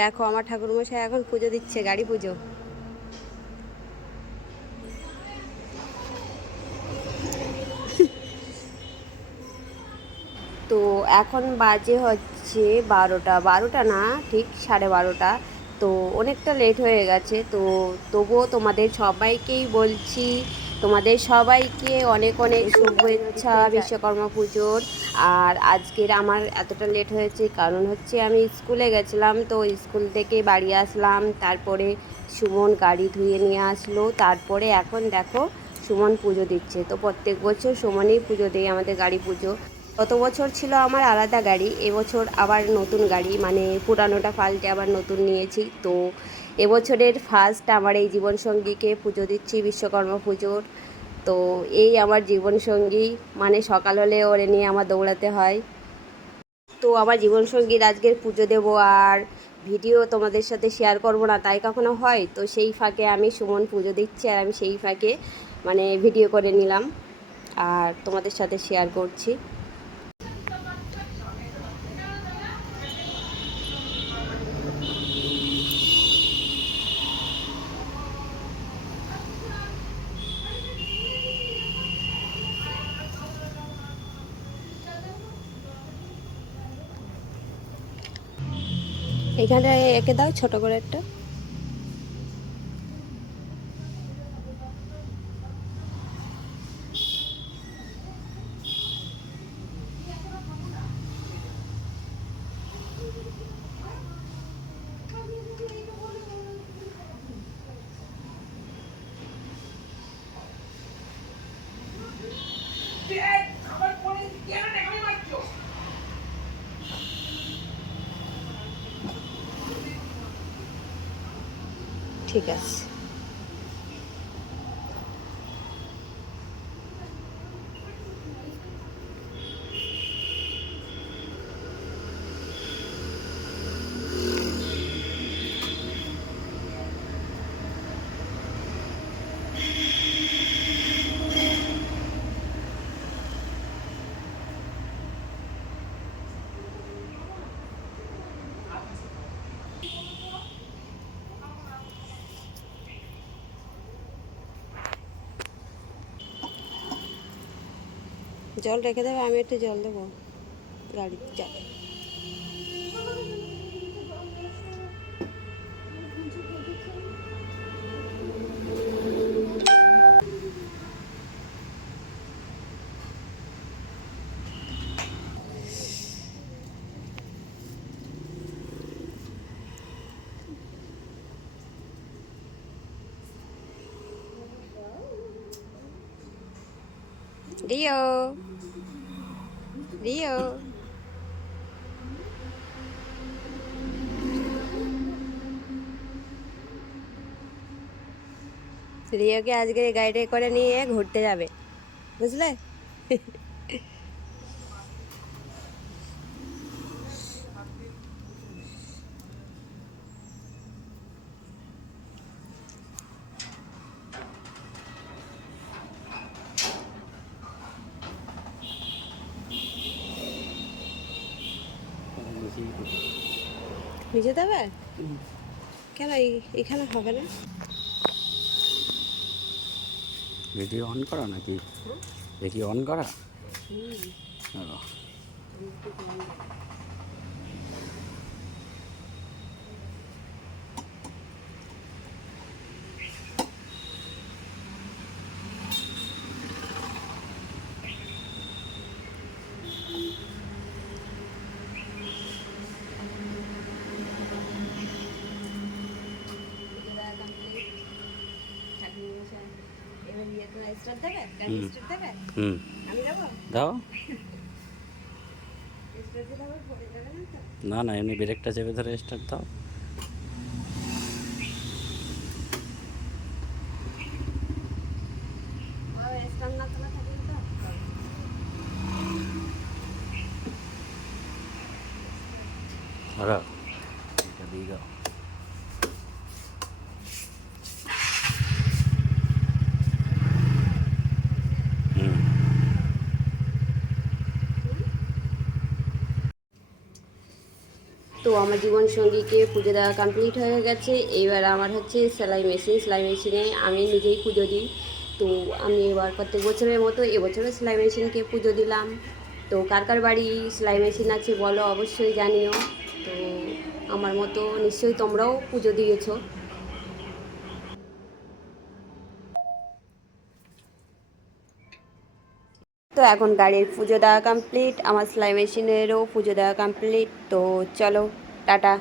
দেখো আমার ঠাকুরমশাই এখন পুজো দিচ্ছে, গাড়ি পুজো। তো এখন বাজে হচ্ছে 12টা না, ঠিক 12:30। তো অনেকটা লেট হয়ে গেছে। তো তবুও তোমাদের সবাইকেই বলছি, তোমাদের সবাইকে অনেক অনেক শুভেচ্ছা বিশ্বকর্মা পুজোর। আর আজকের আমার এতটা লেট হয়েছে কারণ হচ্ছে আমি স্কুলে গেছিলাম, তো স্কুল থেকে বাড়ি আসলাম, তারপরে সুমন গাড়ি ধুয়ে নিয়ে আসলো, তারপরে এখন দেখো সুমন পুজো দিচ্ছে। তো প্রত্যেক বছর সুমনই পুজো দেয় আমাদের গাড়ি পুজো। গত বছর ছিল আমার আলাদা গাড়ি, এবছর আবার নতুন গাড়ি, মানে পুরানোটা পাল্টে আবার নতুন নিয়েছি। তো এবছরের ফার্স্ট আমার এই জীবনসঙ্গীকে পুজো দিচ্ছি বিশ্বকর্মা পুজোর। তো এই আমার জীবনসঙ্গী, মানে সকাল হলে ওরে নিয়ে আমার দৌড়াতে হয়। তো আমার জীবনসঙ্গীর আজকের পুজো দেবো আর ভিডিও তোমাদের সাথে শেয়ার করব না, তাই কখনো হয়? তো সেই ফাঁকে আমি সুমন পুজো দিচ্ছি আর আমি সেই ফাঁকে মানে ভিডিও করে নিলাম আর তোমাদের সাথে শেয়ার করছি। এখানে এঁকে দাও ছোট করে একটা। ঠিক আছে। জল রেখে দেবে, আমি একটু জল দেবো, গাড়িতে যাবে। রিও, রিও, রিওকে আজকে গাড়িতে করে নিয়ে ঘুরতে যাবে, বুঝলে? ভিজে দেবে? কেন এখানে হবে না? ভিডিও অন করা নাকি? ভিডিও অন করা? ও, হুম, দাও। না না, এমনি ব্রেকটা চেপে ধরে স্টার্ট দাও। ধরো, এটা দিয়ে দাও। হুম, তো আমার জীবনসঙ্গীকে পুজো দেওয়া কমপ্লিট হয়ে গেছে। এইবার আমার হচ্ছে সেলাই মেশিনে আমি নিজেই পুজো দিই। তো আমি এবার প্রত্যেক বছরের মতো এবছরও সেলাই মেশিনকে পুজো দিলাম। তো কার কার বাড়ি সেলাই মেশিন আছে বলো, অবশ্যই জানিও। তো আমার মতো নিশ্চয়ই তোমরাও পুজো দিয়েছো। তো এখন গাড়ির পুজো দেওয়া কমপ্লিট, আমার সেলাই মেশিনেরও পুজো দেওয়া কমপ্লিট। তো চলো, টাটা।